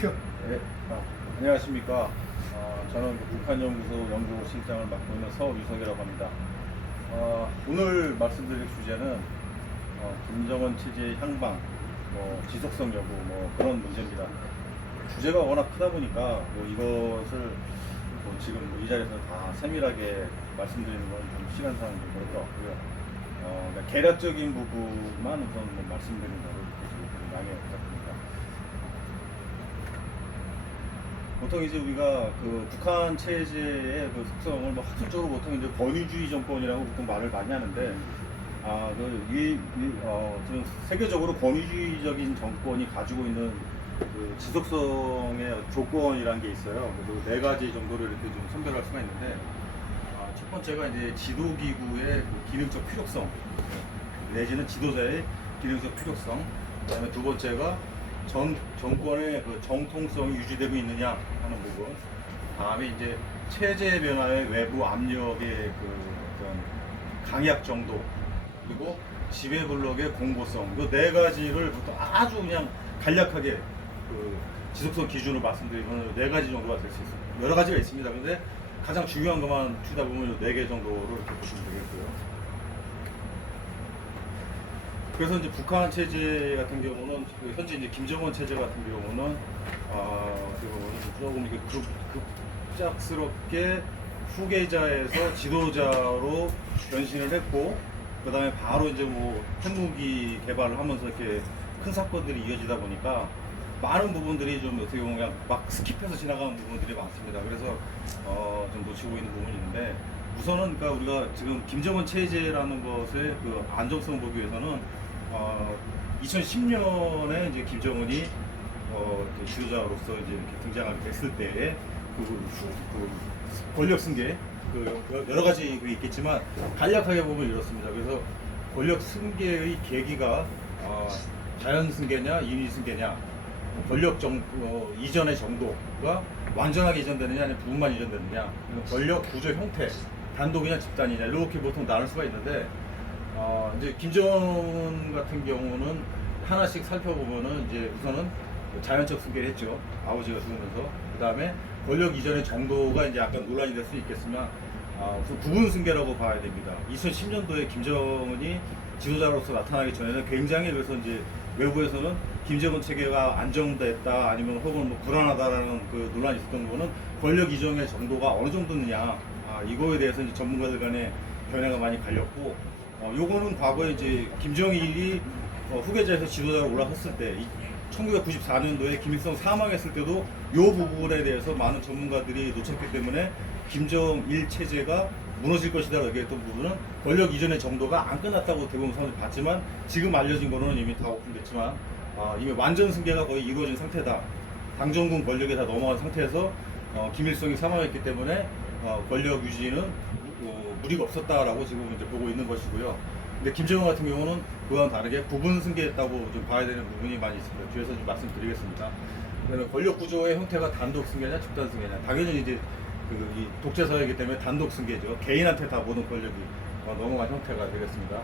네, 안녕하십니까. 저는 그 북한연구소 연구실장을 맡고 있는 서유석이라고 합니다. 오늘 말씀드릴 주제는 김정은 체제의 향방, 지속성 여부, 그런 문제입니다. 주제가 워낙 크다 보니까 이것을 지금 이 자리에서 다 세밀하게 말씀드리는 건 좀 시간상으로 그럴 것 같고요. 그러니까 개략적인 부분만 우선 말씀드리는 거로 좀 양해 부탁드립니다. 보통 이제 우리가 그 북한 체제의 그 속성을 학술적으로 보통 이제 권위주의 정권이라고 보통 말을 많이 하는데, 지금 세계적으로 권위주의적인 정권이 가지고 있는 그 지속성의 조건이라는 게 있어요. 그래서 네 가지 정도를 이렇게 좀 선별할 수가 있는데, 첫 번째가 이제 지도기구의 그 기능적 필요성, 내지는 지도자의 기능적 필요성. 그다음에 두 번째가 정권의 그 정통성이 유지되고 있느냐 하는 부분. 다음에 이제 체제 변화의 외부 압력의 그 어떤 강약 정도, 그리고 지배 블록의 공고성. 이 네 가지를 보통 아주 그냥 간략하게 그 지속성 기준으로 말씀드리면 네 가지 정도가 될 수 있습니다. 여러 가지가 있습니다. 근데 가장 중요한 것만 추다 보면 네 개 정도로 이렇게 보시면 되겠고요. 그래서 이제 북한 체제 같은 경우는 현재 이제 김정은 체제 같은 경우는 조금 이렇게 급작스럽게 후계자에서 지도자로 변신을 했고, 그 다음에 바로 이제 핵무기 개발을 하면서 이렇게 큰 사건들이 이어지다 보니까 많은 부분들이 좀 어떻게 보면 그냥 막 스킵해서 지나가는 부분들이 많습니다. 그래서 좀 놓치고 있는 부분이 있는데, 우선은 그러니까 우리가 지금 김정은 체제라는 것의 그 안정성 보기 위해서는 2010년에 이제 김정은이 지도자로서 이제 이렇게 등장하게 됐을 때의 그 권력 승계, 여러 가지 있겠지만 간략하게 보면 이렇습니다. 그래서 권력 승계의 계기가 자연 승계냐, 인위 승계냐, 권력 이전의 정도가 완전하게 이전되느냐, 아니면 부분만 이전되느냐, 권력 구조 형태, 단독이냐 집단이냐, 이렇게 보통 나눌 수가 있는데, 이제 김정은 같은 경우는 하나씩 살펴보면은 이제 우선은 자연적 승계를 했죠. 아버지가 죽으면서. 그 다음에 권력 이전의 정도가 이제 약간 논란이 될 수 있겠지만, 우선 부분 승계라고 봐야 됩니다. 2010년도에 김정은이 지도자로서 나타나기 전에는 굉장히, 그래서 이제 외부에서는 김정은 체계가 안정됐다, 아니면 혹은 불안하다라는 그 논란이 있었던 거는 권력 이전의 정도가 어느 정도느냐, 이거에 대해서 이제 전문가들 간에 견해가 많이 갈렸고, 요거는 과거에 이제 김정일이 후계자에서 지도자로 올라섰을 때 1994년도에 김일성 사망했을 때도 요 부분에 대해서 많은 전문가들이 놓쳤기 때문에 김정일 체제가 무너질 것이다 얘기했던 부분은 권력 이전의 정도가 안 끝났다고 대부분 사람들이 봤지만, 지금 알려진 거는 이미 다 오픈됐지만 이미 완전 승계가 거의 이루어진 상태다. 당정군 권력에 다 넘어간 상태에서 김일성이 사망했기 때문에 권력 유지는 무리가 없었다라고 지금 이제 보고 있는 것이고요. 근데 김정은 같은 경우는 그와는 다르게 부분 승계했다고 좀 봐야 되는 부분이 많이 있습니다. 뒤에서 좀 말씀드리겠습니다. 그다음에 권력 구조의 형태가 단독 승계냐, 집단 승계냐. 당연히 이제 이 독재 사회이기 때문에 단독 승계죠. 개인한테 다 모든 권력이 넘어간 형태가 되겠습니다.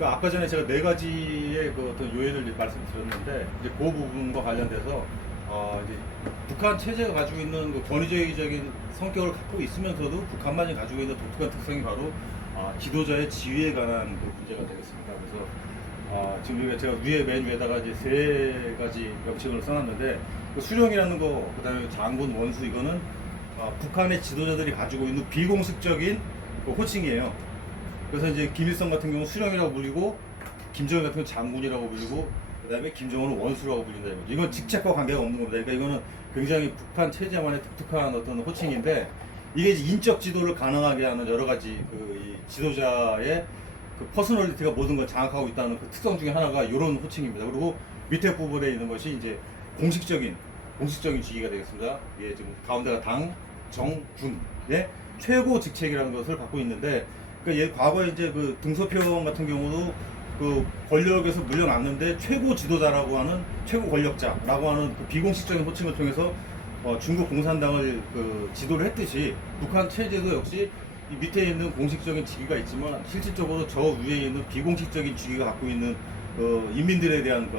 아까 전에 제가 네 가지의 그 어떤 요인을 말씀드렸는데, 이제 그 부분과 관련돼서 이제 북한 체제가 가지고 있는 그 권위주의적인 성격을 갖고 있으면서도 북한만이 가지고 있는 독특한 특성이 바로 지도자의 지위에 관한 그 문제가 되겠습니다. 그래서 지금 제가 맨 위에다가 이제 세 가지 명칭을 써놨는데, 그 수령이라는 거, 그다음에 장군, 원수, 이거는 북한의 지도자들이 가지고 있는 비공식적인 그 호칭이에요. 그래서 이제 김일성 같은 경우 수령이라고 불리고, 김정일 같은 경우 장군이라고 불리고, 그 다음에 김정은은 원수라고 불린다. 이건 직책과 관계가 없는 겁니다. 그러니까 이거는 굉장히 북한 체제만의 독특한 어떤 호칭인데, 이게 이제 인적 지도를 가능하게 하는 여러 가지 이 지도자의 그 퍼스널리티가 모든 걸 장악하고 있다는 그 특성 중에 하나가 이런 호칭입니다. 그리고 밑에 부분에 있는 것이 이제 공식적인 직위가 되겠습니다. 예, 지금 가운데가 당, 정, 군의 최고 직책이라는 것을 갖고 있는데, 그러니까 과거에 이제 그 등소평 같은 경우도 그 권력에서 물려났는데 최고 지도자라고 하는, 최고 권력자라고 하는 그 비공식적인 호칭을 통해서 중국 공산당을 그 지도를 했듯이, 북한 체제도 역시 이 밑에 있는 공식적인 직위가 있지만 실질적으로 저 위에 있는 비공식적인 직위가 갖고 있는 인민들에 대한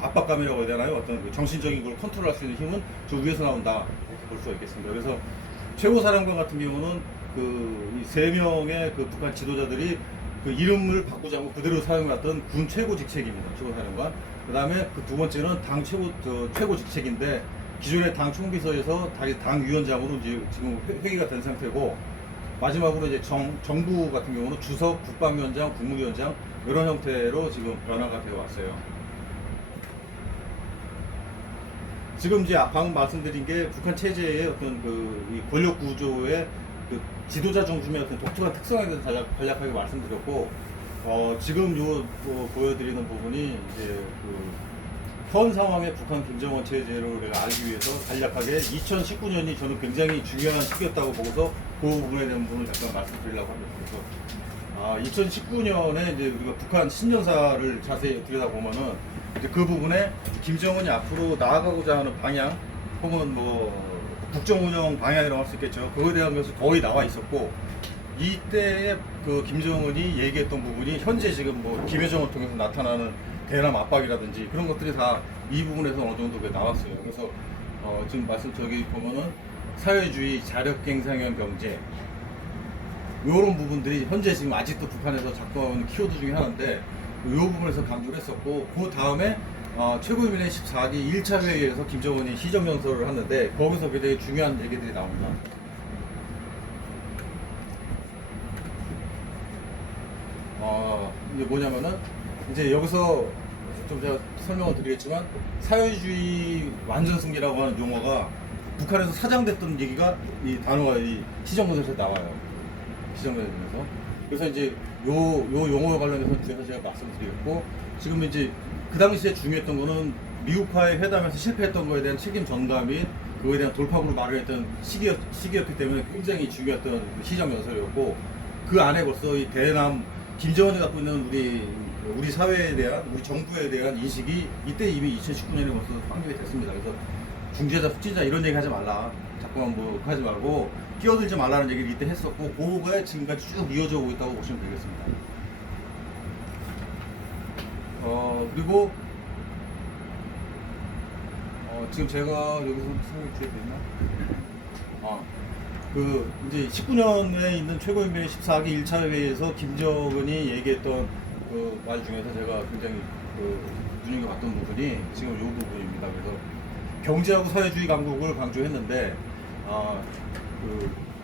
압박감이라고 해야 되나요? 어떤 정신적인 걸 컨트롤할 수 있는 힘은 저 위에서 나온다 이렇게 볼 수가 있겠습니다. 그래서 최고사령관 같은 경우는 이 세 명의 북한 지도자들이 그 이름을 바꾸지 않고 그대로 사용해왔던 군 최고 직책입니다. 최고사령관. 그 다음에 그 두 번째는 당 최고 직책인데 기존의 당 총비서에서 당 위원장으로 이제 지금 회귀가 된 상태고, 마지막으로 이제 정부 같은 경우는 주석, 국방위원장, 국무위원장 이런 형태로 지금 변화가 되어 왔어요. 지금 이제 방금 말씀드린 게 북한 체제의 어떤 이 권력 구조의 지도자 중심의 어떤 독특한 특성에 대해서 간략하게 말씀드렸고, 지금 보여드리는 부분이 이제 현 상황의 북한 김정은 체제를 우리가 알기 위해서 간략하게 2019년이 저는 굉장히 중요한 시기였다고 보고서 그 부분에 대한 부분을 잠깐 말씀드리려고 합니다. 그래서 2019년에 이제 우리가 북한 신년사를 자세히 들여다보면은 이제 그 부분에 김정은이 앞으로 나아가고자 하는 방향 혹은 국정 운영 방향이라고 할 수 있겠죠. 그거에 대한 것이 거의 나와 있었고, 이때에 김정은이 얘기했던 부분이 현재 지금 김여정을 통해서 나타나는 대남 압박이라든지 그런 것들이 다 이 부분에서 어느 정도 나왔어요. 그래서 지금 저기 보면은 사회주의, 자력갱상형 경제 이런 부분들이 현재 지금 아직도 북한에서 작동하는 키워드 중에 하나인데, 이 부분에서 강조를 했었고, 그 다음에 최고인민회 14기 1차 회의에서 김정은이 시정연설을 하는데 거기서 굉장히 중요한 얘기들이 나옵니다. 이게 뭐냐면은 이제 여기서 좀 제가 설명을 드리겠지만, 사회주의 완전 승리라고 하는 용어가 북한에서 사장됐던 얘기가 이 단어가 이 시정연설에서 나와요. 시정연설에서. 그래서 이제 요 용어와 관련해서 제가 말씀드리겠고, 지금 이제 그 당시에 중요했던 거는 미국과의 회담에서 실패했던 거에 대한 책임 전가 및 그거에 대한 돌파구를 마련했던 시기였기 때문에 굉장히 중요했던 시정연설이었고, 그 안에 벌써 이 대남 김정은이 갖고 있는 우리 사회에 대한, 우리 정부에 대한 인식이 이때 이미 2019년에 벌써 확립이 됐습니다. 그래서 중재자, 숙지자 이런 얘기 하지 말라. 자꾸만 하지 말고 끼어들지 말라는 얘기를 이때 했었고, 그거가 지금까지 쭉 이어져 오고 있다고 보시면 되겠습니다. 그리고 지금 제가 여기서 설명 드려야 되나? 이제 19년에 있는 최고인민회 14기 1차 회의에서 김정은이 얘기했던 그 말 중에서 제가 굉장히 눈여겨봤던 부분이 지금 이 부분입니다. 그래서 경제하고 사회주의 강국을 강조했는데,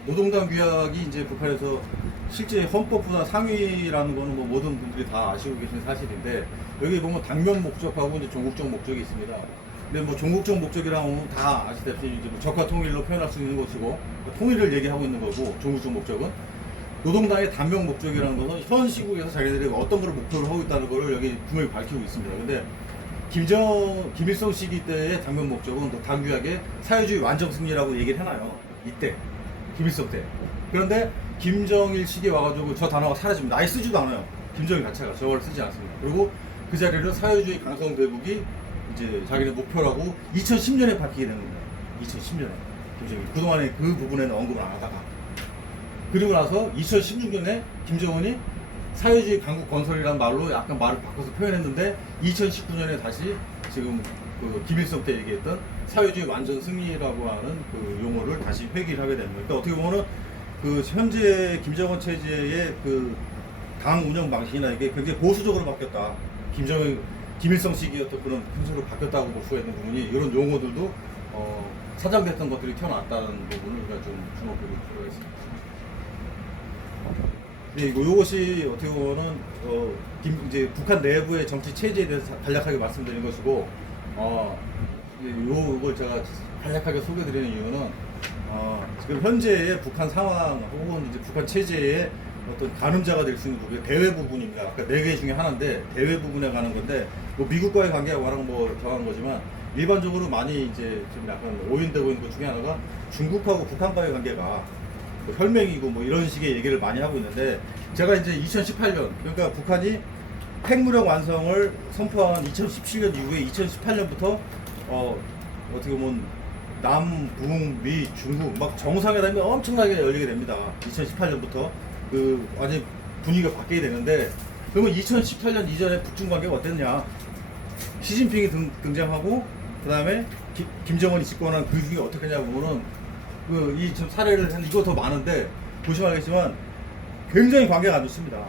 노동당 규약이 이제 북한에서 실제 헌법보다 상위라는 거는 모든 분들이 다 아시고 계신 사실인데, 여기 보면 당면 목적하고 이제 종국적 목적이 있습니다. 근데 종국적 목적이라고 하면 다 아시다시피 이제 적화 통일로 표현할 수 있는 것이고, 통일을 얘기하고 있는 거고, 종국적 목적은 노동당의 단명 목적이라는 것은 현 시국에서 자기들이 어떤 걸 목표로 하고 있다는 걸 여기 분명히 밝히고 있습니다. 근데 김일성 시기 때의 당면 목적은 또 당규약에 사회주의 완전 승리라고 얘기를 해놔요. 이때 김일성 때. 그런데 김정일 시기에 와가지고 저 단어가 사라집니다. 아예 쓰지도 않아요. 김정일 자체가 저걸 쓰지 않습니다. 그리고 그 자리를 사회주의 강성 대국이 이제 자기네 목표라고 2010년에 바뀌게 되는 겁니다. 2010년에 김정일. 그동안에 그 부분에는 언급을 안 하다가, 그리고 나서 2016년에 김정은이 사회주의 강국 건설이라는 말로 약간 말을 바꿔서 표현했는데, 2019년에 다시 지금 김일성 때 얘기했던 사회주의 완전 승리라고 하는 그 용어를 다시 회귀를 하게 되는 거예요. 그러니까 어떻게 보면은 현재 김정은 체제의 당 운영 방식이나 이게 굉장히 보수적으로 바뀌었다. 김일성 시기였던 그런 형식으로 바뀌었다고 볼 수가 있는 부분이, 이런 용어들도 사장됐던 것들이 튀어나왔다는 부분을 우리가 좀 주목해볼 필요가 있습니다. 네, 이것이 어떻게 보면은 이제 북한 내부의 정치 체제에 대해서 간략하게 말씀드린 것이고, 이걸 제가 간략하게 소개드리는 이유는 지금 현재의 북한 상황 혹은 이제 북한 체제의 어떤 가늠자가 될 수 있는 부분이 대외 부분입니다. 아까 4개 중에 하나인데 대외 부분에 가는 건데, 미국과의 관계가 워낙 정한 거지만 일반적으로 많이 이제 좀 약간 오인되고 있는 것 중에 하나가 중국하고 북한과의 관계가 혈맹이고 이런 식의 얘기를 많이 하고 있는데, 제가 이제 2018년, 그러니까 북한이 핵무력 완성을 선포한 2017년 이후에 2018년부터 어떻게 보면 남, 북, 미, 중국 막 정상회담이 엄청나게 열리게 됩니다. 2018년부터 그 완전 분위기가 바뀌게 되는데, 그러면 2018년 이전에 북중 관계가 어땠냐? 시진핑이 등장하고 그다음에 김정은이 집권한 그 중에 어떻게 했냐 보면은 이 지금 사례를 한 이거 더 많은데 보시면 알겠지만 굉장히 관계가 안 좋습니다.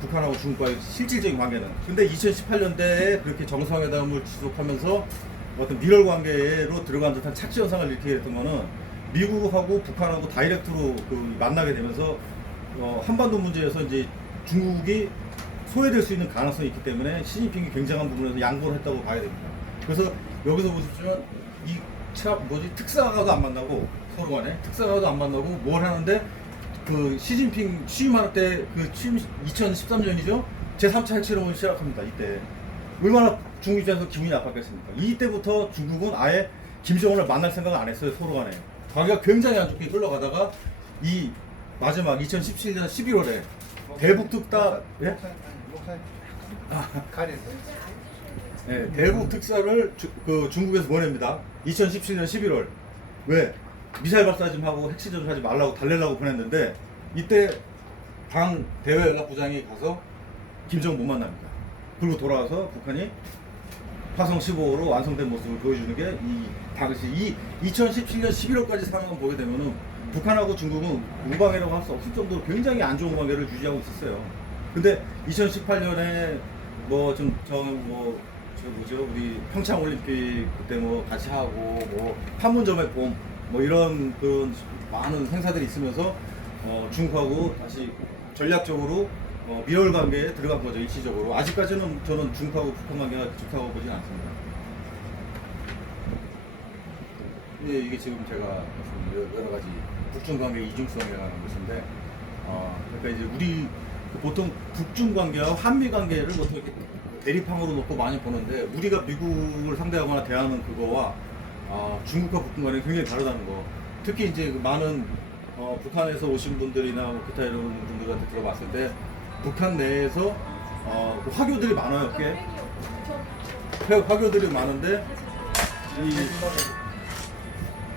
북한하고 중국과의 실질적인 관계는. 근데 2018년대에 그렇게 정상회담을 지속하면서 어떤 밀월 관계로 들어간 듯한 착시 현상을 일으키게 됐던 거는 미국하고 북한하고 다이렉트로 만나게 되면서 한반도 문제에서 이제 중국이 소외될 수 있는 가능성이 있기 때문에 시진핑이 굉장한 부분에서 양보를 했다고 봐야 됩니다. 그래서 여기서 보시면 특사가도 안 만나고 서로 간에 특사가도 안 만나고 뭘 하는데 그 시진핑 취임할 때 그 취임 2013년이죠. 제3차 핵실험을 시작합니다. 이때 얼마나 중국 입장에서 기분이 나빴겠습니까? 이때부터 중국은 아예 김정은을 만날 생각을 안 했어요. 서로 간에 관계가 굉장히 안 좋게 흘러가다가 이 마지막 2017년 11월에 대북 특사 네, 대북 특사를 중국에서 보냅니다. 2017년 11월. 왜? 미사일 발사 좀 하고 핵시전 좀 하지 말라고 달래려고 보냈는데 이때 방 대외연락부장이 가서 김정은 못 만납니다. 그리고 돌아와서 북한이 화성 15호로 완성된 모습을 보여주는 게 이 당시 2017년 11월까지 상황을 보게 되면은 북한하고 중국은 우방이라고 할 수 없을 정도로 굉장히 안 좋은 관계를 유지하고 있었어요. 근데 2018년에 우리 평창 올림픽 그때 같이 하고 판문점의 봄 이런 그 많은 행사들이 있으면서 중국하고 다시 전략적으로 미월 관계에 들어간 거죠. 일시적으로. 아직까지는 저는 중국하고 북한 관계가 좋다고 보진 않습니다. 이게 지금 제가 여러 가지 북중 관계 이중성이라는 것인데, 그러니까 이제 우리 보통 북중 관계와 한미 관계를 보통 이렇게 대립항으로 놓고 많이 보는데, 우리가 미국을 상대하거나 대하는 그거와 중국과 북중 관계는 굉장히 다르다는 거. 특히 이제 많은 북한에서 오신 분들이나 기타 이런 분들한테 들어봤을 때 북한 내에서 화교들이 많아요. 꽤 화교들이 많은데 이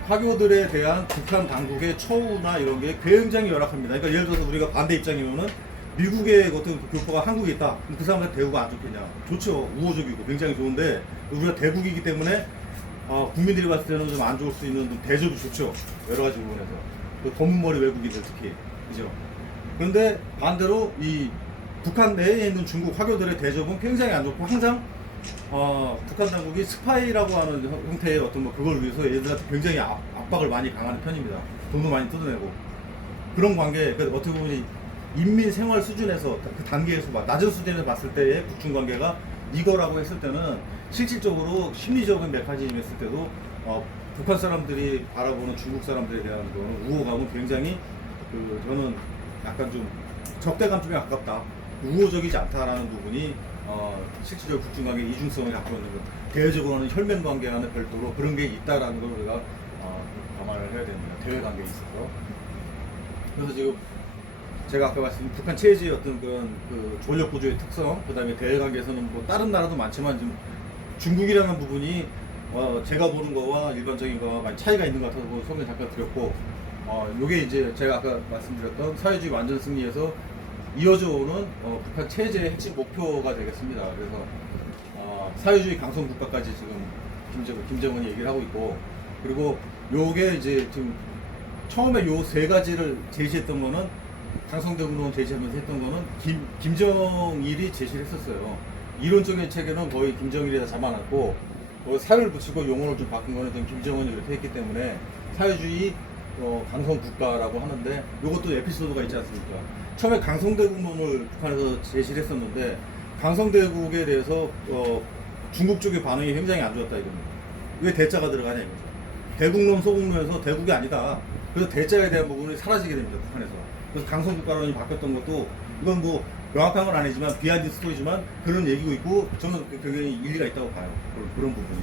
화교들에 대한 북한 당국의 처우나 이런 게 굉장히 열악합니다. 그러니까 예를 들어서 우리가 반대 입장이면은 미국의 어떤 교포가 한국에 있다. 그럼 그 사람한테 대우가 안 좋겠냐? 좋죠. 우호적이고 굉장히 좋은데 우리가 대국이기 때문에 국민들이 봤을 때는 좀 안 좋을 수 있는 대접이 좋죠. 여러 가지 부분에서. 그 검은머리 외국인들 특히. 그죠? 그런데 반대로 이 북한 내에 있는 중국 화교들의 대접은 굉장히 안 좋고 항상 북한 당국이 스파이라고 하는 형태의 어떤 그걸 위해서 얘들한테 굉장히 압박을 많이 강하는 편입니다. 돈도 많이 뜯어내고. 그런 관계, 어떻게 보면 인민 생활 수준에서 그 단계에서 낮은 수준에서 봤을 때의 북중 관계가 이거라고 했을 때는 실질적으로 심리적인 메커니즘 했을 때도 북한 사람들이 바라보는 중국 사람들에 대한 거는 우호감은 굉장히 저는 약간 좀 적대감 쪽에 가깝다. 우호적이지 않다라는 부분이 실질적으로 북중 관계 이중성을 갖고 있는 것. 대외적으로는 혈맹 관계와는 별도로 그런 게 있다라는 걸 우리가 감안을 해야 됩니다. 대외 관계에 있어서. 그래서 지금 제가 아까 말씀드린 북한 체제의 어떤 그런 조력 구조의 특성, 그 다음에 대외 관계에서는 다른 나라도 많지만 지금 중국이라는 부분이 제가 보는 거와 일반적인 거와 많이 차이가 있는 것 같아서 설명 잠깐 드렸고, 요게 이제 제가 아까 말씀드렸던 사회주의 완전 승리에서 이어져 오는 북한 체제의 핵심 목표가 되겠습니다. 그래서 사회주의 강성 국가까지 지금 김정은이 얘기를 하고 있고, 그리고 요게 이제 지금 처음에 요 세 가지를 제시했던 거는 강성대국론 제시하면서 했던 거는 김정일이 제시를 했었어요. 이론적인 체계는 거의 김정일이 다 잡아놨고 살을 붙이고 용어를 좀 바꾼 거는 좀 김정은이 이렇게 했기 때문에 사회주의 강성 국가라고 하는데, 이것도 에피소드가 있지 않습니까? 처음에 강성대국론을 북한에서 제시를 했었는데 강성대국에 대해서 중국 쪽의 반응이 굉장히 안 좋았다 이겁니다. 왜 대자가 들어가냐 이거죠. 대국론 소국론에서 대국이 아니다. 그래서 대자에 대한 부분이 사라지게 됩니다. 북한에서. 그래서 강성국가론이 바뀌었던 것도 이건 명확한 건 아니지만 비하인드 스토리지만 그런 얘기고 있고, 저는 굉장히 일리가 있다고 봐요. 그런 부분이.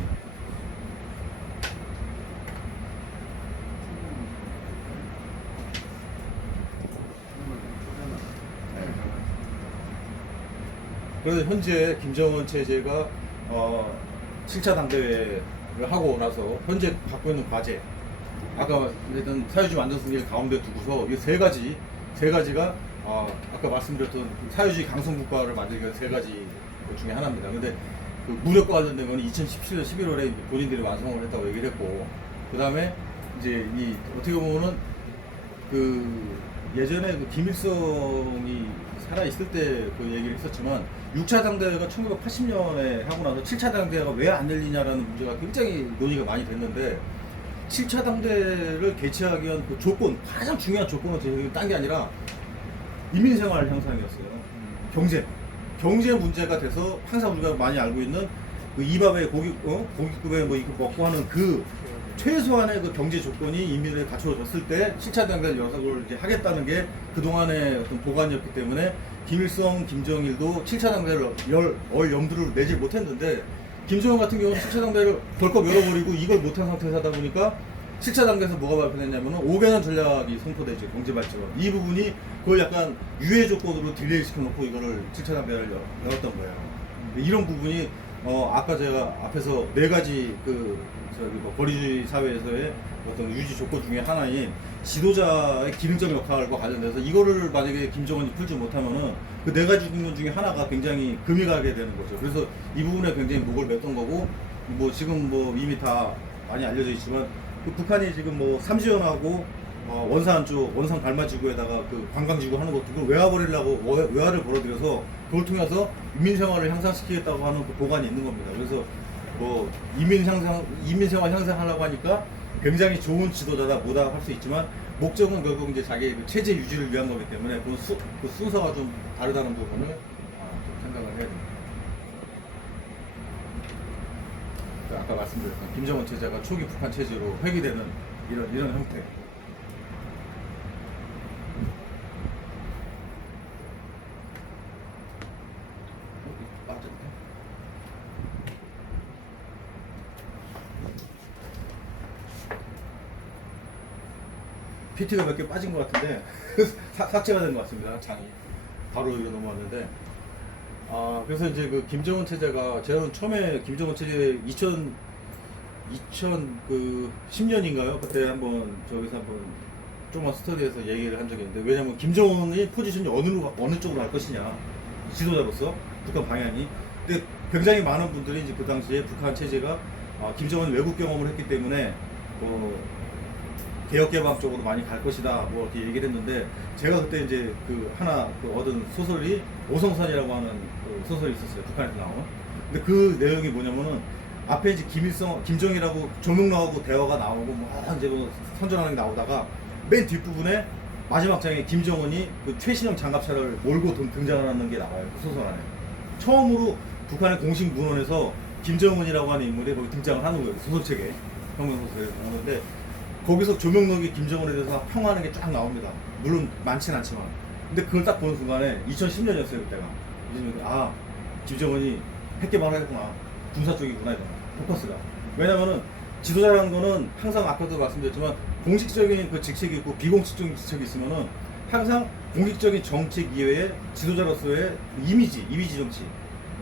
그래서 현재 김정은 체제가 7차 당대회 하고 나서 현재 갖고 있는 과제, 아까 말했던 사회주의 완전승리를 가운데 두고서 이 세 가지가 아까 말씀드렸던 사회주의 강성국가를 만들기 위한 세 가지 것 중에 하나입니다. 근데 그 무력과 관련된 건 2017년 11월에 본인들이 완성을 했다고 얘기를 했고, 그 다음에 이제 이 어떻게 보면은 그 예전에 그 김일성이 살아있을 때 그 얘기를 했었지만 6차 당대회가 1980년에 하고 나서 7차 당대회가 왜 안 열리냐라는 문제가 굉장히 논의가 많이 됐는데, 7차 당대를 개최하기 위한 그 조건, 가장 중요한 조건은 딴 게 아니라 인민생활 향상이었어요. 경제 문제가 돼서 항상 우리가 많이 알고 있는 그 이밥에 고깃급에 뭐 이거 먹고 하는 그 최소한의 그 경제 조건이 인민에 갖춰졌을 때 7차 당대를 열어서 이제 하겠다는 게 그동안의 어떤 보관이었기 때문에 김일성, 김정일도 7차 당대를 열 염두를 내지 못했는데, 김정은 같은 경우는 7차 당대를 벌컥 열어버리고 이걸 못한 상태에서 하다 보니까 7차 당대에서 뭐가 발표됐냐면은 5개년 전략이 선포되죠. 경제발전. 이 부분이 그걸 약간 유예 조건으로 딜레이 시켜놓고 이거를 7차 당대를 열었던 거예요. 이런 부분이 아까 제가 앞에서 네 가지 뭐 거리주의 사회에서의 어떤 유지 조건 중에 하나인 지도자의 기능적 역할과 관련돼서 이거를 만약에 김정은이 풀지 못하면은 그 네 가지 부분 중에 하나가 굉장히 금이 가게 되는 거죠. 그래서 이 부분에 굉장히 목을 맸던 거고, 뭐 지금 뭐 이미 다 많이 알려져 있지만 그 북한이 지금 뭐 삼지연하고 원산 갈마지구에다가 그 관광지구 하는 것도 그걸 외화버리려고 외화를 벌어들여서 그걸 통해서 인민생활을 향상시키겠다고 하는 그 보관이 있는 겁니다. 그래서 뭐 인민생활 향상하려고 하니까 굉장히 좋은 지도자다 뭐다 할 수 있지만, 목적은 결국 이제 자기 그 체제 유지를 위한 거기 때문에 그 순서가 좀 다르다는 부분을 좀 생각을 해야 됩니다. 아까 말씀드렸던 김정은 체제가 초기 북한 체제로 회귀되는 이런 형태. PT가 몇 개 빠진 것 같은데 삭제가 된 것 같습니다. 장이 바로 이거 넘어왔는데, 그래서 이제 그 김정은 체제가, 제가 처음에 김정은 체제 2010년인가요? 그때 한번 저기서 한번 조그만 스터디에서 얘기를 한 적이 있는데, 왜냐면 김정은의 포지션이 어느 쪽으로 갈 것이냐, 지도자로서 북한 방향이. 근데 굉장히 많은 분들이 이제 그 당시에 북한 체제가 김정은 외국 경험을 했기 때문에 개혁개방 쪽으로 많이 갈 것이다, 뭐 이렇게 얘기를 했는데, 제가 그때 이제 얻은 소설이 오성산이라고 하는 그 소설이 있었어요. 북한에서 나온. 근데 그 내용이 뭐냐면은, 앞에 이제 김정일하고 조명로하고 대화가 나오고, 뭐 이제 뭐 선전하는 게 나오다가, 맨 뒷부분에 마지막 장에 김정은이 그 최신형 장갑차를 몰고 등장하는 게 나와요. 그 소설 안에. 처음으로 북한의 공식 문헌에서 김정은이라고 하는 인물이 거기 등장을 하는 거예요. 소설책에. 평균소설에 나오는데, 거기서 조명록이 김정은에 대해서 평하는 게 쫙 나옵니다. 물론 많지는 않지만. 근데 그걸 딱 보는 순간에 2010년이었어요, 그때가. 김정은이 핵개발을 했구나. 군사 쪽이구나, 이거. 포커스가. 왜냐면은 지도자라는 거는 항상 아까도 말씀드렸지만 공식적인 그 직책이 있고 비공식적인 직책이 있으면은 항상 공식적인 정책 이외에 지도자로서의 이미지 정치.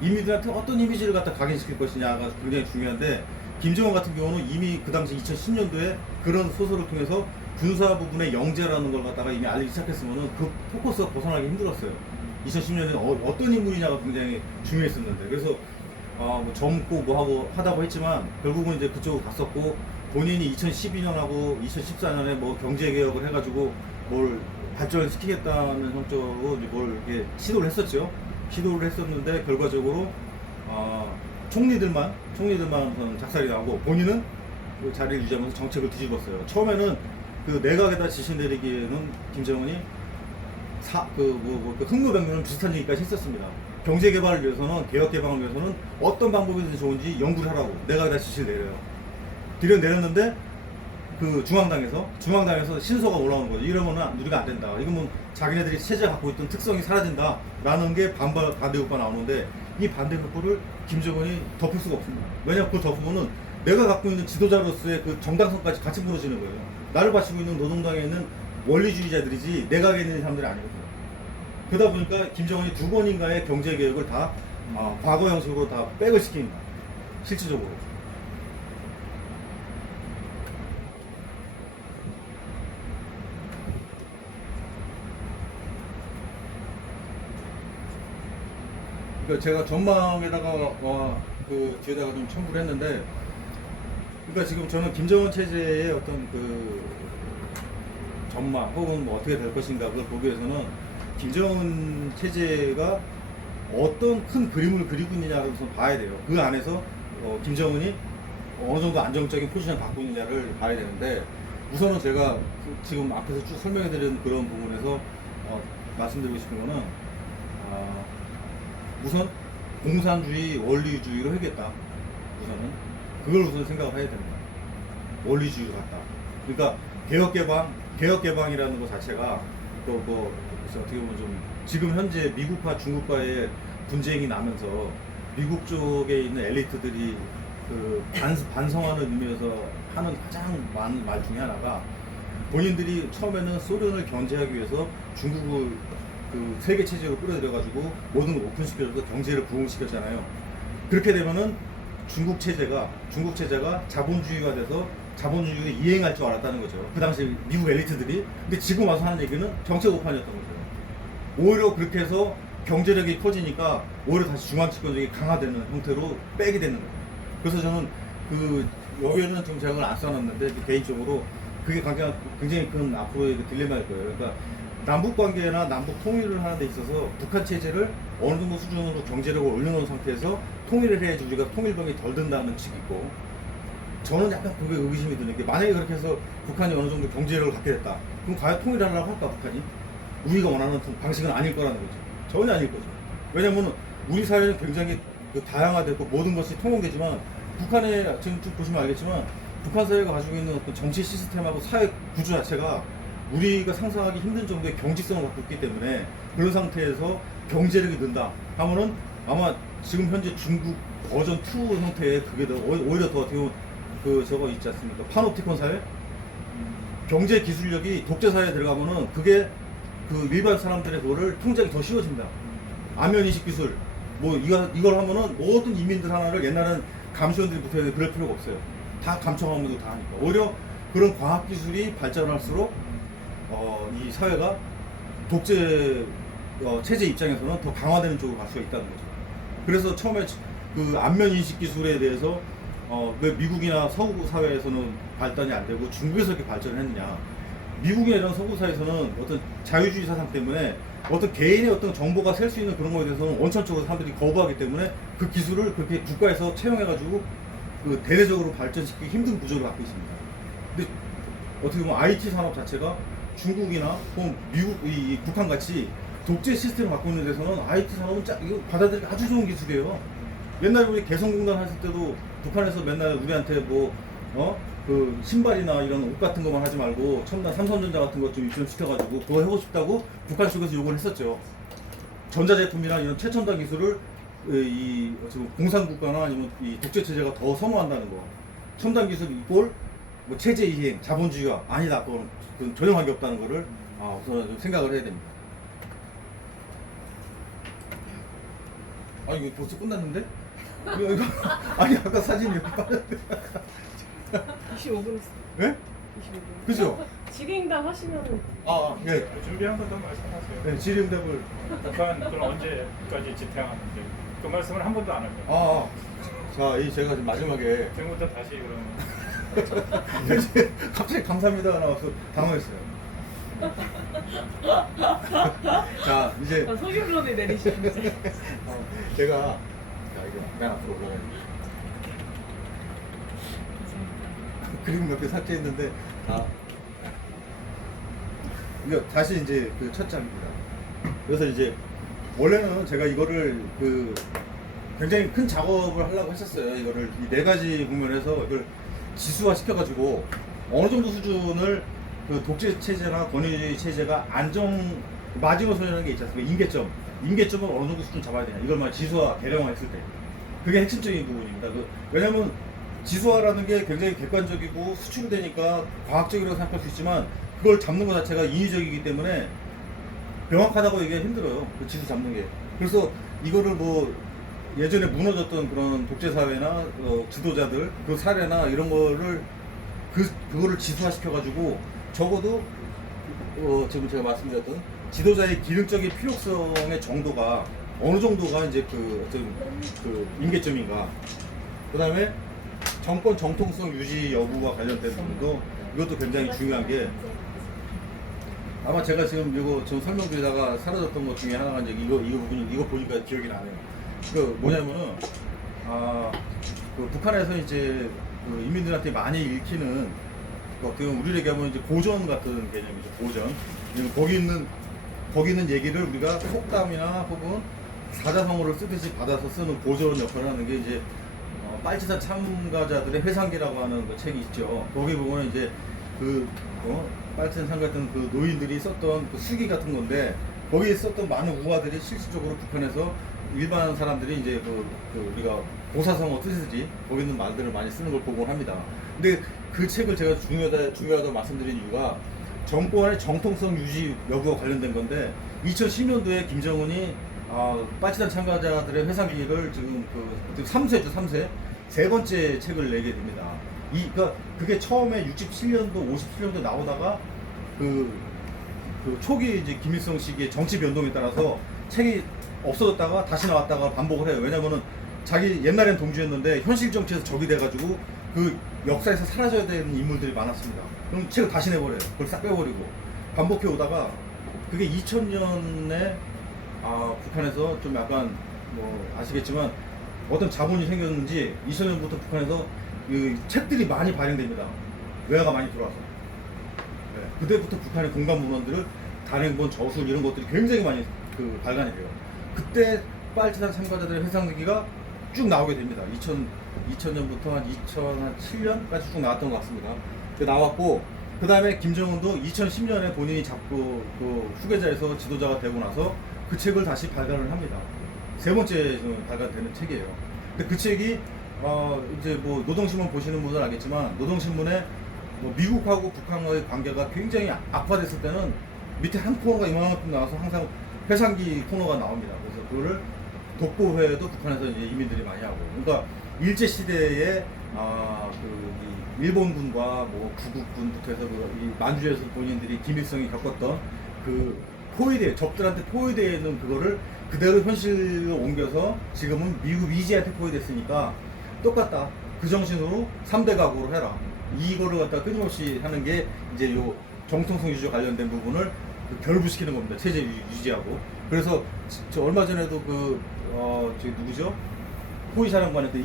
인민들한테 어떤 이미지를 갖다 각인시킬 것이냐가 굉장히 중요한데, 김정은 같은 경우는 이미 그 당시 2010년도에 그런 소설을 통해서 군사 부분의 영재라는 걸 갖다가 이미 알리기 시작했으면은 그 포커스가 벗어나기 힘들었어요. 2010년에 어떤 인물이냐가 굉장히 중요했었는데, 그래서 뭐 젊고 뭐 하고 하다고 했지만 결국은 이제 그쪽으로 갔었고, 본인이 2012년하고 2014년에 뭐 경제 개혁을 해가지고 뭘 발전시키겠다는 성격으로 뭘 이렇게 시도를 했었죠. 시도를 했었는데 결과적으로 총리들만 작살이 나고, 본인은 그 자리를 유지하면서 정책을 뒤집었어요. 처음에는 그 내각에다 지시 내리기에는 김정은이 흥무병론은 비슷한 얘기까지 했었습니다. 경제 개발을 위해서는, 개혁 개방을 위해서는 어떤 방법이 좋은지 연구를 하라고 내각에다 지시를 내렸는데, 그 중앙당에서 신소가 올라오는 거죠. 이러면은 우리가 안 된다. 이건 자기네들이 체제가 갖고 있던 특성이 사라진다라는 게 반대급부가 나오는데, 이 반대급부를 김정은이 덮을 수가 없습니다. 왜냐하면 그걸 덮으면은 내가 갖고 있는 지도자로서의 그 정당성까지 같이 무너지는 거예요. 나를 바치고 있는 노동당에 있는 원리주의자들이지 내각에 있는 사람들이 아니거든요. 그러다 보니까 김정은이 두 번인가의 경제개혁을 다 과거 형식으로 다 백을 시킵니다. 실질적으로. 그러니까 제가 전망에다가 그 뒤에다가 좀 첨부를 했는데, 그러니까 지금 저는 김정은 체제의 어떤 그 전망 혹은 뭐 어떻게 될 것인가 그걸 보기 위해서는 김정은 체제가 어떤 큰 그림을 그리고 있느냐를 우선 봐야 돼요. 그 안에서 김정은이 어느 정도 안정적인 포지션을 갖고 있느냐를 봐야 되는데, 우선은 제가 지금 앞에서 쭉 설명해 드린 그런 부분에서 말씀드리고 싶은 거는 우선 공산주의 원리주의로 하겠다. 우선은 그걸 우선 생각을 해야 됩니다. 원리주의로 갔다. 그러니까 개혁개방이라는 것 자체가 그래서 어떻게 보면 좀 지금 현재 미국과 중국과의 분쟁이 나면서 미국 쪽에 있는 엘리트들이 그 반성하는 의미에서 하는 가장 많은 말 중에 하나가, 본인들이 처음에는 소련을 견제하기 위해서 중국을 그 세계 체제로 끌어들여가지고 모든 걸 오픈시켜줘서 경제를 부흥시켰잖아요. 그렇게 되면은 중국 체제가 자본주의가 돼서 자본주의를 이행할 줄 알았다는 거죠. 그 당시 미국 엘리트들이. 근데 지금 와서 하는 얘기는 정책 오판이었던 거죠. 오히려 그렇게 해서 경제력이 커지니까 오히려 다시 중앙집권력이 강화되는 형태로 빼게 되는 거예요. 그래서 저는 그 여기에는 좀 제가 그걸 안 써놨는데 개인적으로 그게 굉장히 큰 앞으로의 그 딜레마일 거예요. 그러니까 남북 관계나 남북 통일을 하는 데 있어서 북한 체제를 어느 정도 수준으로 경제력을 올려놓은 상태에서 통일을 해야지 우리가 통일병이 덜 든다는 측이 있고, 저는 약간 그게 의구심이 드는 게, 만약에 그렇게 해서 북한이 어느 정도 경제력을 갖게 됐다, 그럼 과연 통일하려고 할까 북한이? 우리가 원하는 방식은 아닐 거라는 거죠. 전혀 아닐 거죠. 왜냐면 우리 사회는 굉장히 다양화되고 모든 것이 통용되지만, 북한에 지금 쭉 보시면 알겠지만 북한 사회가 가지고 있는 어떤 정치 시스템하고 사회 구조 자체가 우리가 상상하기 힘든 정도의 경직성을 갖고 있기 때문에, 그런 상태에서 경제력이 는다 하면은 아마 지금 현재 중국 버전 2 형태의 그게 오히려 더 어떻게 보면 저거 있지 않습니까? 파놉티콘 사회? 경제 기술력이 독재 사회에 들어가면은 그게 그 일반 사람들의 그거를 통제하기 더 쉬워집니다. 안면 인식 기술, 뭐 이걸 하면은 모든 이민들 하나를 옛날에는 감시원들이 붙어야 돼. 그럴 필요가 없어요. 다 감청하면도 다 하니까. 오히려 그런 과학 기술이 발전할수록 이 사회가 독재 체제 입장에서는 더 강화되는 쪽으로 갈 수가 있다는 거죠. 그래서 처음에 그 안면 인식 기술에 대해서 왜 미국이나 서구 사회에서는 발달이 안 되고 중국에서 이렇게 발전을 했느냐. 미국이나 이런 서구 사회에서는 어떤 자유주의 사상 때문에 어떤 개인의 어떤 정보가 셀 수 있는 그런 거에 대해서는 원천적으로 사람들이 거부하기 때문에 그 기술을 그렇게 국가에서 채용해가지고 그 대대적으로 발전시키기 힘든 구조를 갖고 있습니다. 근데 어떻게 보면 IT 산업 자체가 중국이나 혹은 미국, 북한 같이 독재 시스템을 갖고 있는 데서는 IT 산업은 이거 받아들이기 아주 좋은 기술이에요. 옛날에 우리 개성공단 했을 때도 북한에서 맨날 우리한테 그 신발이나 이런 옷 같은 것만 하지 말고 첨단 삼성전자 같은 것 좀 입점시켜가지고 그거 하고 싶다고 북한 쪽에서 요구를 했었죠. 전자제품이나 이런 최첨단 기술을 지금 공산국가나 아니면 이 독재체제가 더 선호한다는 거. 첨단 기술 이꼴 뭐 체제 이행, 자본주의가 아니다. 그건 전혀 관계 없다는 거를 우선 좀 생각을 해야 됩니다. 이거 벌써 끝났는데? 이거 아니 아까 사진이 이렇게 빠졌는데. 25분 했어. 네? 25분. 그죠? 질의응답 하시면은. 예. 준비한 것도 말씀하세요. 네, 질의응답을. 북한 그럼 언제까지 지탱하는지 그 말씀을 한 번도 안 합니다. 자, 제가 지금 마지막에 지금부터 다시 그러면 갑자기 감사합니다가 나와서 당황했어요. 자, 이제 소규론을 내리시는 이제. 제가 이거 맨 앞으로 그림 몇 개 삭제했는데 이거 다시 이제 그 첫 장입니다. 그래서 이제 원래는 제가 이거를 굉장히 큰 작업을 하려고 했었어요. 이거를 이 네 가지 국면에서 이걸 지수화 시켜가지고 어느 정도 수준을 그 독재 체제나 권위주의 체제가 마지노선이라는 게 있지 않습니까? 임계점을 어느 정도 수준 잡아야 되냐. 이걸 지수화, 계량화 했을 때. 그게 핵심적인 부분입니다. 왜냐면 지수화라는 게 굉장히 객관적이고 수출되니까 과학적이라고 생각할 수 있지만, 그걸 잡는 것 자체가 인위적이기 때문에 명확하다고 얘기하기 힘들어요. 그 지수 잡는 게. 그래서 이거를 예전에 무너졌던 그런 독재사회나 지도자들 그 사례나 이런 거를 그거를 지수화시켜가지고 적어도 지금 제가 말씀드렸던 지도자의 기능적인 필요성의 정도가 어느 정도가 이제 그 어떤 그 임계점인가. 그다음에 정권 정통성 유지 여부와 관련된 부분도 이것도 굉장히 중요한 게 아마 제가 지금 이거 좀 설명드리다가 사라졌던 것 중에 하나가 이제 이거 부분이 이거 보니까 기억이 나네요. 그 뭐냐면은 그 북한에서 이제 그 인민들한테 많이 읽히는 그 어떻게 보면 우리에게 하면 이제 고전 같은 개념이죠. 고전. 거기 있는 얘기를 우리가 속담이나 혹은 사자성어를 쓰듯이 받아서 쓰는 고전 역할을 하는 게 이제 빨치산 참가자들의 회상기라고 하는 그 책이 있죠. 거기 보면 이제 그 빨치산 참가했던 그 노인들이 썼던 그 수기 같은 건데 거기에 썼던 많은 우화들이 실질적으로 북한에서 일반 사람들이 이제 그 우리가 보사성어 뜻이지 거기 있는 말들을 많이 쓰는 걸 보곤 합니다. 근데 그 책을 제가 중요하다고 말씀드린 이유가 정권의 정통성 유지 여부와 관련된 건데 2010년도에 김정은이 빨치산 참가자들의 회상기를 지금 그 3세죠 3세 세 번째 책을 내게 됩니다. 그러니까 그게 처음에 67년도 57년도 나오다가 그 초기 이제 김일성 시기의 정치 변동에 따라서 책이 없어졌다가 다시 나왔다가 반복을 해요. 왜냐면은 자기 옛날엔 동지였는데 현실 정치에서 적이 돼가지고 그 역사에서 사라져야 되는 인물들이 많았습니다. 그럼 책을 다시 내버려요. 그걸 싹 빼버리고 반복해 오다가 그게 2000년에 북한에서 좀 약간 뭐 아시겠지만 어떤 자본이 생겼는지 2000년부터 북한에서 그 책들이 많이 발행됩니다. 외화가 많이 들어와서. 네. 그때부터 북한의 공간 문헌들을 단행본, 저술 이런 것들이 굉장히 많이 그 발간이 돼요. 그때 빨치산 참가자들의 회상기가 쭉 나오게 됩니다. 2000년부터 한 2007년까지 쭉 나왔던 것 같습니다. 나왔고 그 다음에 김정은도 2010년에 본인이 잡고 그 후계자에서 지도자가 되고 나서 그 책을 다시 발간을 합니다. 세 번째 발간되는 책이에요. 근데 그 책이 이제 뭐 노동신문 보시는 분들은 알겠지만 노동신문에 뭐 미국하고 북한과의 관계가 굉장히 악화됐을 때는 밑에 한 코너가 이만큼 나와서 항상 회상기 코너가 나옵니다. 그래서 그거를 독보회도 북한에서 이제 이민들이 많이 하고, 그러니까 일제 시대에 이 일본군과 뭐 구국군부터 해서 이 만주에서 본인들이 김일성이 겪었던 그 포위대, 적들한테 포위되어 있는 그거를 그대로 현실로 옮겨서 지금은 미국 위지한테 포위됐으니까 똑같다. 그 정신으로 3대 각오로 해라. 이거를 갖다 끊임없이 하는 게 이제 요 정통성 유지와 관련된 부분을 결부시키는 겁니다. 체제 유지하고. 그래서 저 얼마 전에도 저기 누구죠? 호위사령관한테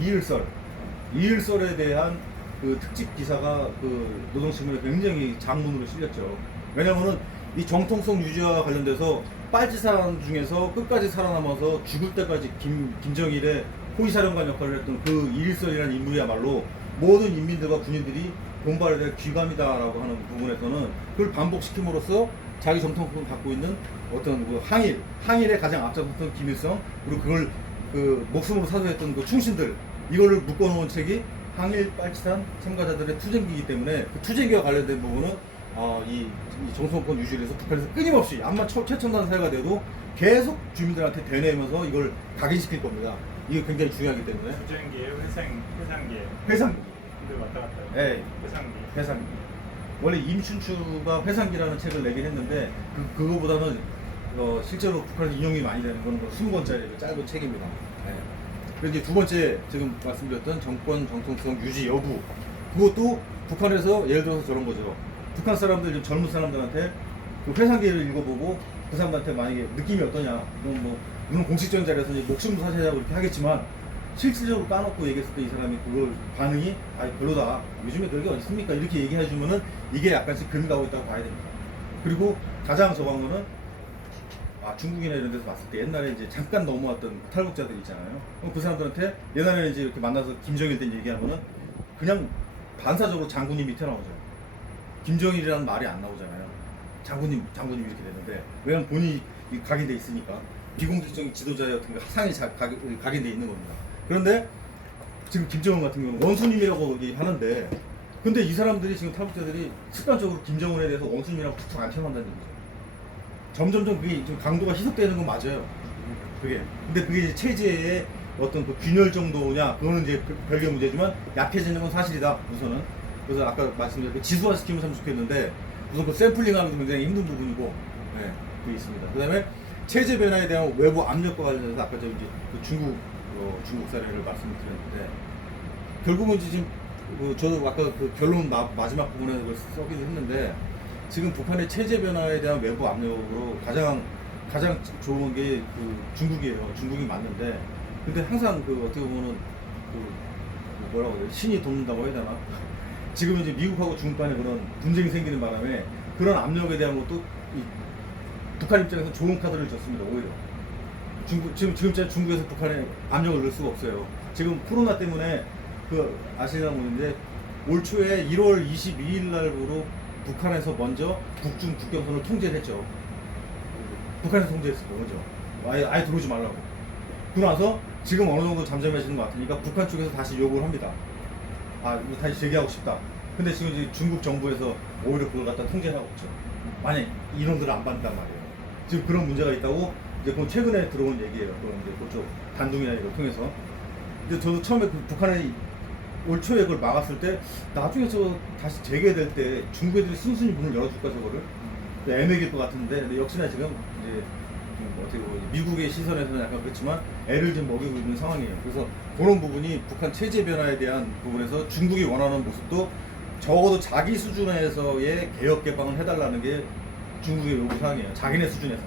이일설에 대한 그 특집 기사가 그 노동신문에 굉장히 장문으로 실렸죠. 왜냐면은 이 정통성 유지와 관련돼서 빨치산 중에서 끝까지 살아남아서 죽을 때까지 김정일의 호위사령관 역할을 했던 그 이일설이라는 인물이야말로 모든 인민들과 군인들이 본발에 대해 귀감이다라고 하는 부분에서는 그걸 반복시킴으로써 자기 정통성을 갖고 있는 어떤 그 항일에 가장 앞장섰던 김일성, 그리고 그걸 그 목숨으로 사수했던 그 충신들, 이거를 묶어놓은 책이 항일 빨치산 참가자들의 투쟁기이기 때문에 그 투쟁기와 관련된 부분은 이 정통권 유지를 해서 북한에서 끊임없이 암만 최첨단 사회가 돼도 계속 주민들한테 되뇌면서 이걸 각인시킬 겁니다. 이게 굉장히 중요하기 때문에. 투쟁기에 회상기에. 회상기. 근데 왔다 갔다. 네. 회상기. 원래 임춘추가 회상기라는 책을 내긴 했는데 그거보다는 실제로 북한에서 인용이 많이 되는 건 20권짜리 짧은 책입니다. 네. 그리고 이제 두 번째 지금 말씀드렸던 정권 정통성 유지 여부, 그것도 북한에서 예를 들어서 저런 거죠. 북한 사람들, 젊은 사람들한테 그 회상기를 읽어보고 그 사람한테 만약에 느낌이 어떠냐, 물론 공식적인 자리에서 이제 목숨도 사시자고 이렇게 하겠지만 실질적으로 까놓고 얘기했을 때 이 사람이 그걸 반응이 별로다, 요즘에 그런 게 어디 있습니까, 이렇게 얘기해주면은 이게 약간씩 금이 가고 있다고 봐야 됩니다. 그리고 가장 저한 거는 중국이나 이런 데서 봤을 때 옛날에 이제 잠깐 넘어왔던 탈북자들 있잖아요. 그럼 그 사람들한테 옛날에는 이제 이렇게 만나서 김정일 때 얘기하면은 그냥 반사적으로 장군님 밑에 나오죠. 김정일이라는 말이 안 나오잖아요. 장군님 이렇게 되는데, 왜냐면 본인이 각인돼 있으니까 비공식적인 지도자였던 그 상이 각인돼 있는 겁니다. 그런데 지금 김정은 같은 경우는 원수님이라고 하는데, 근데 이 사람들이 지금 탈북자들이 습관적으로 김정은에 대해서 원수님이라고 툭툭 안 표현한다는 얘기죠. 점점점 그게 좀 강도가 희석되는 건 맞아요. 그게. 근데 그게 이제 체제의 어떤 그 균열 정도냐, 그거는 이제 별개의 문제지만 약해지는 건 사실이다, 우선은. 그래서 아까 말씀드린 그 지수화시키면 참 좋겠는데, 우선 그 샘플링하는 게 굉장히 힘든 부분이고, 네, 그게 있습니다. 그 다음에 체제 변화에 대한 외부 압력과 관련해서 아까 저 이제 그 중국 사례를 말씀드렸는데 결국은 이제 지금 저도 아까 그 결론 마지막 부분에 그걸 써기도 했는데 지금 북한의 체제 변화에 대한 외부 압력으로 가장 좋은 게 그 중국이에요. 중국이 맞는데 근데 항상 그 어떻게 보면은 그 뭐라고 해야 돼 신이 돕는다고 해야 되나 지금 이제 미국하고 중국 간에 그런 분쟁이 생기는 바람에 그런 압력에 대한 것도 이 북한 입장에서 좋은 카드를 줬습니다. 오히려 지금 중국에서 북한에 압력을 넣을 수가 없어요. 지금 코로나 때문에 그 아시나 모르는데 올 초에 1월 22일 날부로 북한에서 먼저 북중 국경선을 통제했죠. 북한에서 통제했어요. 먼저 아예 들어오지 말라고. 그러고 나서 지금 어느 정도 잠잠해지는 것 같으니까 북한 쪽에서 다시 요구를 합니다. 이거 다시 재개하고 싶다. 근데 지금 이제 중국 정부에서 오히려 그걸 갖다 통제하고 있죠. 만약 인원들을 안 받는단 말이에요. 지금 그런 문제가 있다고 이제 그건 최근에 들어온 얘기예요. 그건 이제 그쪽 단둥이나 이걸 통해서. 근데 저도 처음에 그 북한에 올 초에 그걸 막았을 때 나중에 저 다시 재개될 때 중국 애들이 순순히 문을 열어줄까 저거를 애매길 것 같은데 근데 역시나 지금 이제 어떻게 보면 미국의 시선에서는 약간 그렇지만 애를 좀 먹이고 있는 상황이에요. 그래서 그런 부분이 북한 체제 변화에 대한 부분에서 중국이 원하는 모습도 적어도 자기 수준에서의 개혁 개방을 해달라는 게 중국의 요구 사항이에요. 자기네 수준에서.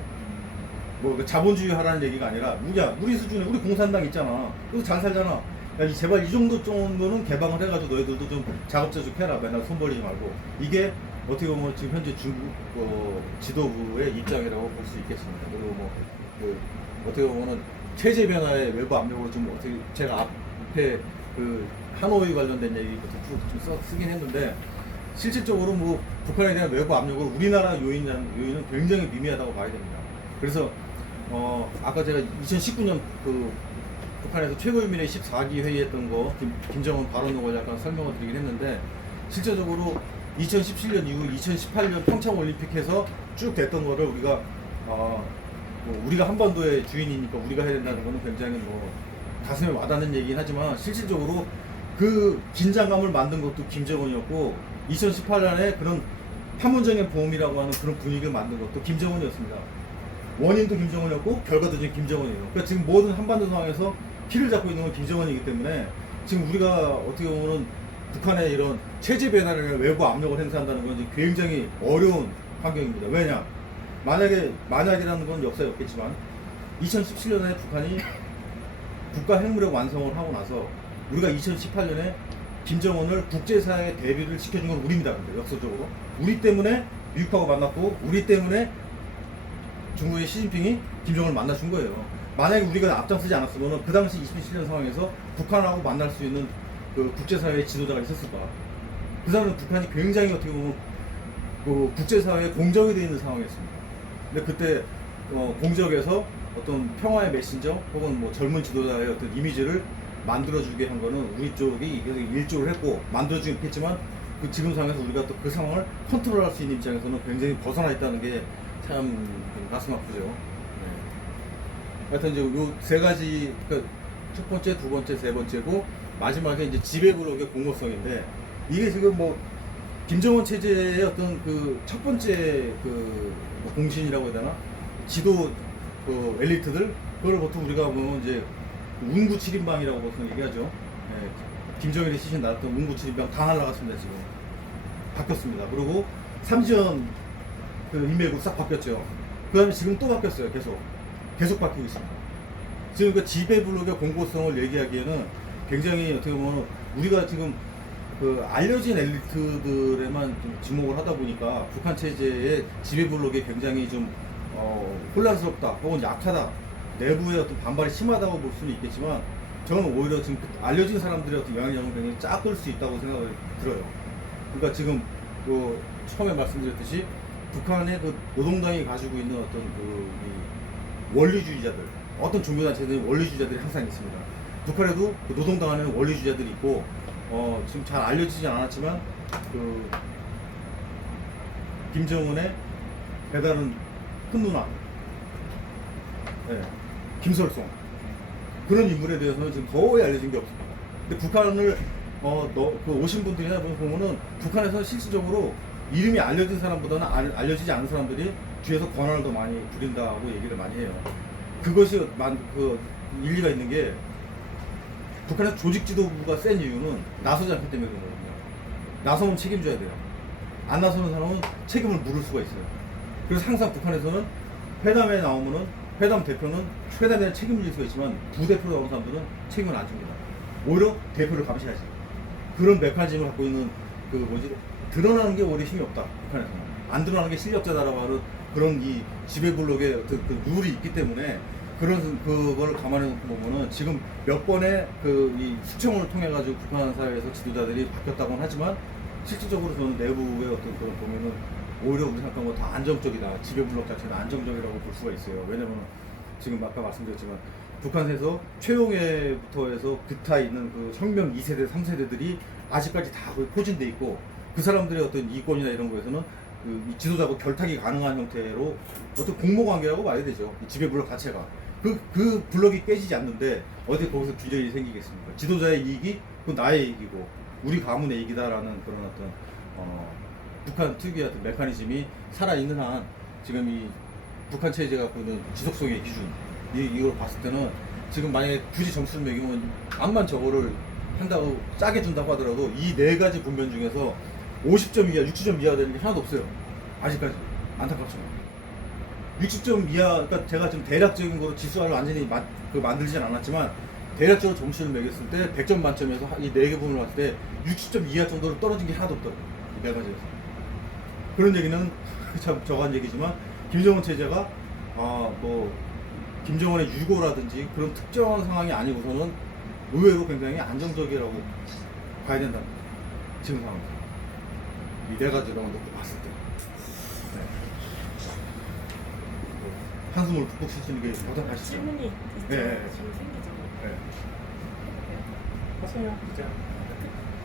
뭐 자본주의 하라는 얘기가 아니라 우리 수준에 우리 공산당 있잖아. 그래서 잘 살잖아. 야, 제발 이 정도는 개방을 해가지고 너희들도 좀 작업자죽 해라. 맨날 손 벌리지 말고. 이게 어떻게 보면 지금 현재 중국 지도부의 입장이라고 볼 수 있겠습니다. 그리고 어떻게 보면은 체제 변화의 외부 압력으로 좀 어떻게 제가 앞에 그 하노이 관련된 얘기부터 좀 쓰긴 했는데 실질적으로 뭐 북한에 대한 외부 압력으로 우리나라 요인은 굉장히 미미하다고 봐야 됩니다. 그래서 아까 제가 2019년 그 북한에서 최고인민회 14기 회의했던 거 김정은 발언을 약간 설명을 드리긴 했는데 실제적으로 2017년 이후 2018년 평창올림픽에서 쭉 됐던 거를 우리가 우리가 한반도의 주인이니까 우리가 해야 된다는 거는 굉장히 가슴에 와닿는 얘기긴 하지만 실질적으로 그 긴장감을 만든 것도 김정은이었고 2018년에 그런 판문점의 보험이라고 하는 그런 분위기를 만든 것도 김정은이었습니다. 원인도 김정은이었고 결과도 지금 김정은이에요. 그러니까 지금 모든 한반도 상황에서 키를 잡고 있는 건 김정은이기 때문에 지금 우리가 어떻게 보면은 북한의 이런 체제 변화를 위한 외부 압력을 행사한다는 건 굉장히 어려운 환경입니다. 왜냐? 만약이라는 건 역사에 없겠지만 2017년에 북한이 국가 핵무력 완성을 하고 나서 우리가 2018년에 김정은을 국제사회에 대비를 시켜준 건 우리입니다. 근데 역사적으로 우리 때문에 미국하고 만났고 우리 때문에 중국의 시진핑이 김정은을 만나준 거예요. 만약에 우리가 앞장서지 않았으면 그 당시 2017년 상황에서 북한하고 만날 수 있는 그 국제사회의 지도자가 있었을까? 그 사람은 북한이 굉장히 어떻게 보면 그 국제사회에 공적이 되어 있는 상황이었습니다. 근데 그때 공적에서 어떤 평화의 메신저 혹은 뭐 젊은 지도자의 어떤 이미지를 만들어주게 한 거는 우리 쪽이 일조를 했고 만들어주긴 했지만 그 지금 상황에서 우리가 또 그 상황을 컨트롤할 수 있는 입장에서는 굉장히 벗어나 있다는 게 참 가슴 아프죠. 네. 하여튼 이제 요 세 가지 그러니까 첫 번째, 두 번째, 세 번째고 마지막에 이제 지배블록의 공모성인데 이게 지금 뭐 김정은 체제의 어떤 그 첫 번째 그 공신이라고 해야 되나 지도 그 엘리트들 그걸 보통 우리가 보면 이제 운구 7인방이라고 보통 얘기하죠. 네. 김정일이 시신 나왔던 운구 7인방 다 날라갔습니다. 지금 바뀌었습니다. 그리고 삼지연 그 인맥으로 싹 바뀌었죠. 그 다음에 지금 또 바뀌었어요. 계속 바뀌고 있습니다. 지금 그 지배블록의 공고성을 얘기하기에는 굉장히 어떻게 보면 우리가 지금 그 알려진 엘리트들에만 좀 지목을 하다 보니까 북한 체제의 지배블록이 굉장히 좀 혼란스럽다 혹은 약하다 내부의 어떤 반발이 심하다고 볼 수는 있겠지만 저는 오히려 지금 알려진 사람들의 어떤 영향력은 굉장히 작을 수 있다고 생각을 들어요. 그러니까 지금 그 처음에 말씀드렸듯이 북한의 그 노동당이 가지고 있는 어떤 그 원리주의자들 어떤 종교단체들이 원리주의자들이 항상 있습니다. 북한에도 그 노동당 안에는 원리주의자들이 있고 지금 잘 알려지지 않았지만 그 김정은의 배다른 큰 누나 김설송 그런 인물에 대해서는 지금 거의 알려진 게 없습니다. 근데 북한을 그 오신 분들이나 보면은 북한에서 실질적으로 이름이 알려진 사람보다는 알려지지 않은 사람들이 뒤에서 권한을 더 많이 부린다고 얘기를 많이 해요. 그것이 그 일리가 있는 게 북한의 조직 지도부가 센 이유는 나서지 않기 때문에 그런 거거든요. 나서면 책임져야 돼요. 안 나서는 사람은 책임을 물을 수가 있어요. 그래서 항상 북한에서는 회담에 나오면은 회담 대표는 회담에 대한 책임을 질 수가 있지만 부대표로 나오는 사람들은 책임을 안 줍니다. 오히려 대표를 감시하지. 그런 메커니즘을 갖고 있는 그 뭐지 드러나는 게 오히려 힘이 없다. 북한에서는 안 드러나는 게 실력자다라고 하는 그런 이 지배블록의 어떤 그 룰이 있기 때문에 그걸 감안해 놓고 보면은 지금 몇 번의 그 이 숙청을 통해 가지고 북한 사회에서 지도자들이 바뀌었다고는 하지만 실질적으로 저는 내부의 어떤 그런 보면은 오히려 우리 생각한 거 다 안정적이다. 지배블록 자체는 안정적이라고 볼 수가 있어요. 왜냐면 지금 아까 말씀드렸지만 북한에서 최용해부터 해서 기타 있는 그 혁명 2세대, 3세대들이 아직까지 다 거의 포진돼 있고 그 사람들의 어떤 이권이나 이런 거에서는 그 지도자하고 결탁이 가능한 형태로 어떤 공모관계라고 봐야 되죠. 이 지배블록 자체가. 그 블록이 깨지지 않는데 어디 거기서 균열이 생기겠습니까? 지도자의 이익이 그 나의 이익이고 우리 가문의 이익이다라는 그런 어떤 북한 특유의 어떤 메커니즘이 살아있는 한 지금 이 북한 체제가 갖고 있는 지속성의 기준 이걸 봤을 때는 지금 만약에 굳이 점수를 매기면 암만 저거를 한다고 짜게 준다고 하더라도 이 네 가지 분면 중에서 50점 이하, 60점 이하 되는 게 하나도 없어요. 아직까지 안타깝지만 60점 이하, 그러니까 제가 지금 대략적인 거로 지수를 완전히 만들진 않았지만 대략적으로 점수를 매겼을 때 100점 만점에서 이 네 개 부분을 봤을 때 60점 이하 정도로 떨어진 게 하나도 없다고 이 네 가지에서. 그런 얘기는 참 저간 얘기지만 김정은 체제가 뭐 김정은의 유고라든지 그런 특정한 상황이 아니고서는 의외로 굉장히 안정적이라고 봐야 된다는 거죠. 지금 상황에서 이 네 가지로 놓고 봤을 때 한숨을 푹푹 쉬시는 게 가장 가시죠. 질문이 있죠. 네. 질문 생기죠. 네. 하세요. 이제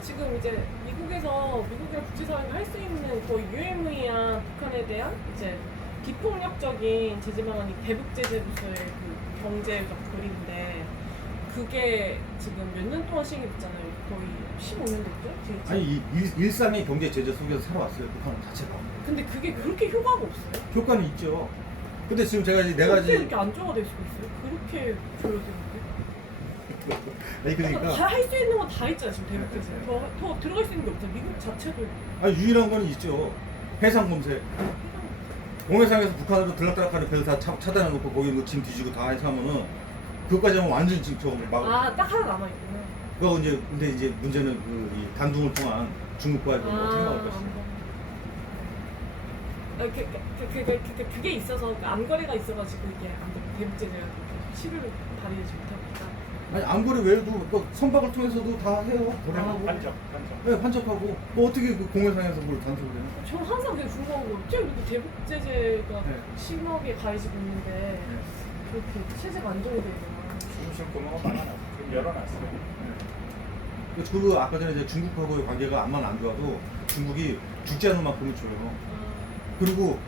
지금 이제 미국이랑 국제사회가 할 수 있는 거의 유일무이한 북한에 대한 이제 비폭력적인 제재 방안이 대북 제재로서의 그 경제적 고리인데 그게 지금 몇 년 동안 시행됐잖아요. 거의 15년 됐죠? 아니 이 일상의 경제 제재 속에서 살아왔어요. 북한 자체가. 근데 그게 그렇게 효과가 없어요? 효과는 있죠. 근데 지금 제가 이제 네 어떻게 가지 이렇게 안정화 될 수가 있어요? 그렇게 보여지는데? 아니 그러니까 다 할 수 있는 건 다 있잖아 지금 대북 제재. 더 들어갈 수 있는 게 없잖아. 미국 자체도 아니 유일한 거는 있죠. 해상 검색. 공해상에서 북한으로 들락달락하는 배를 다 차단해 놓고 거기 뭐 짐 뒤지고 다 해서 하면은 그것까지 하면 완전 지금 저거 막. 딱 하나 남아 있구나. 그거 이제 근데 이제 문제는 이 단둥을 통한 중국과의 그 어떻게 나올 것이냐. 그게 있어서 그 안거리가 있어가지고 이게 안 돼. 대북 제재가 실효를 발휘하지 못하니까. 아니 안거리 외에도 그 선박을 통해서도 다 해요. 도래하고. 반적. 네, 판적하고. 뭐 어떻게 그 공해상에서 뭘 단속을 해요? 저는 항상 그게 궁금한 거 어째 이렇게 대북 제재가 네. 심하게 가해지고 있는데 그렇게 체제가 안정이 되잖아. 조금씩 구멍을 막아놨어. 지금 열어놨어요. 그 아까 전에 이제 중국하고의 관계가 암만 안 좋아도 중국이 죽지 않을 만큼은 줘요. 그리고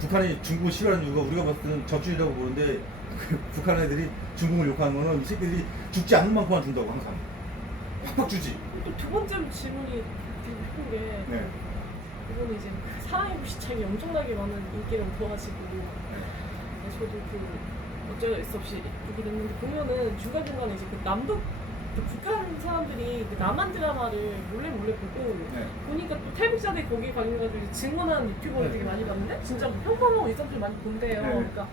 북한이 중국을 싫어하는 이유가 우리가 봤을 때는 저주이라고 보는데 북한 애들이 중국을 욕하는 거는 이 새끼들이 죽지 않는 만큼만 준다고 항상 팍팍 주지. 또 두 번째 질문이 되게 예쁜 게 네. 이거는 이제 사랑의 불시착이 엄청나게 많은 인기를 얻어가지고 저도 어쩔 수 없이 보게 됐는데 보면은 중간중간에 이제 그 남북 그 북한 사람들이 그 남한 드라마를 몰래 보고 네. 보니까 또 탈북자들이 거기에 관련해가지고 증언하는 유튜버를 되게 많이 봤는데 진짜 뭐 평범하고 일상들 많이 본대요. 네. 그러니까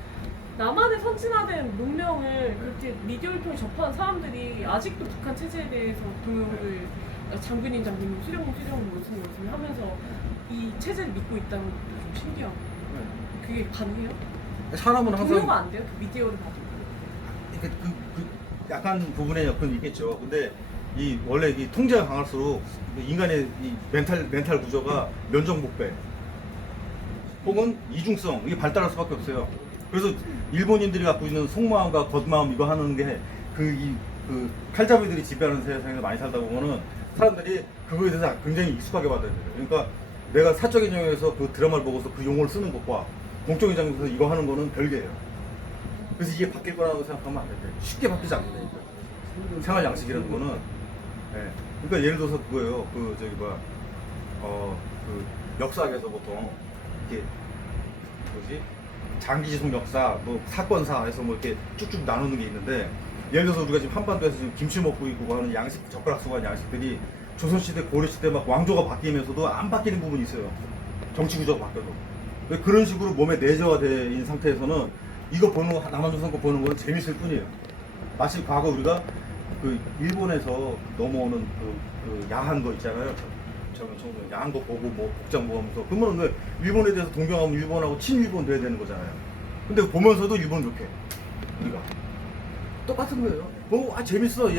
남한의 선진화된 문명을 그렇게 미디어를 통해 접하는 사람들이 아직도 북한 체제에 대해서 동요를 장군님 수령님 무슨 하면서 이 체제를 믿고 있다는 것도 좀 신기하고 그게 가능해요? 사람은 항상 동요가 안 돼요? 그 미디어를 봐도 그 약간 부분에 여건이 있겠죠. 근데 이 원래 이 통제가 강할수록 인간의 이 멘탈 구조가 면역복배 혹은 이중성 이게 발달할 수밖에 없어요. 그래서 일본인들이 갖고 있는 속마음과 겉마음 이거 하는 게 그 칼잡이들이 지배하는 세상에서 많이 살다 보면은 사람들이 그거에 대해서 굉장히 익숙하게 받아야 돼요. 그러니까 내가 사적인 영역에서 그 드라마를 보고서 그 용어를 쓰는 것과 공적인 장소에서 이거 하는 거는 별개예요. 그래서 이게 바뀔 거라고 생각하면 안 돼요. 쉽게 바뀌지 않거든요. 생활 양식이라는 거는. 예. 그러니까 예를 들어서 그거예요. 그 역사학에서 보통 이렇게 뭐지 장기 지속 역사, 뭐 사건사에서 뭐 이렇게 쭉쭉 나누는 게 있는데 예를 들어서 우리가 지금 한반도에서 지금 김치 먹고 있고 하는 양식 젓가락 쓰고 하는 양식들이 조선시대 고려시대 막 왕조가 바뀌면서도 안 바뀌는 부분이 있어요. 정치 구조가 바뀌어도. 왜 그런 식으로 몸에 내재화된 상태에서는 이거 보는 거 남한조선 거 보는 건 재밌을 뿐이에요. 마치 과거 우리가 그 일본에서 넘어오는 그 야한 거 있잖아요. 저는 야한 거 보고 뭐 복장 보면서 그러면 왜 일본에 대해서 동경하면 일본하고 친일본 돼야 되는 거잖아요. 근데 보면서도 일본 좋게 우리가 똑같은 거예요. 뭐 재밌어.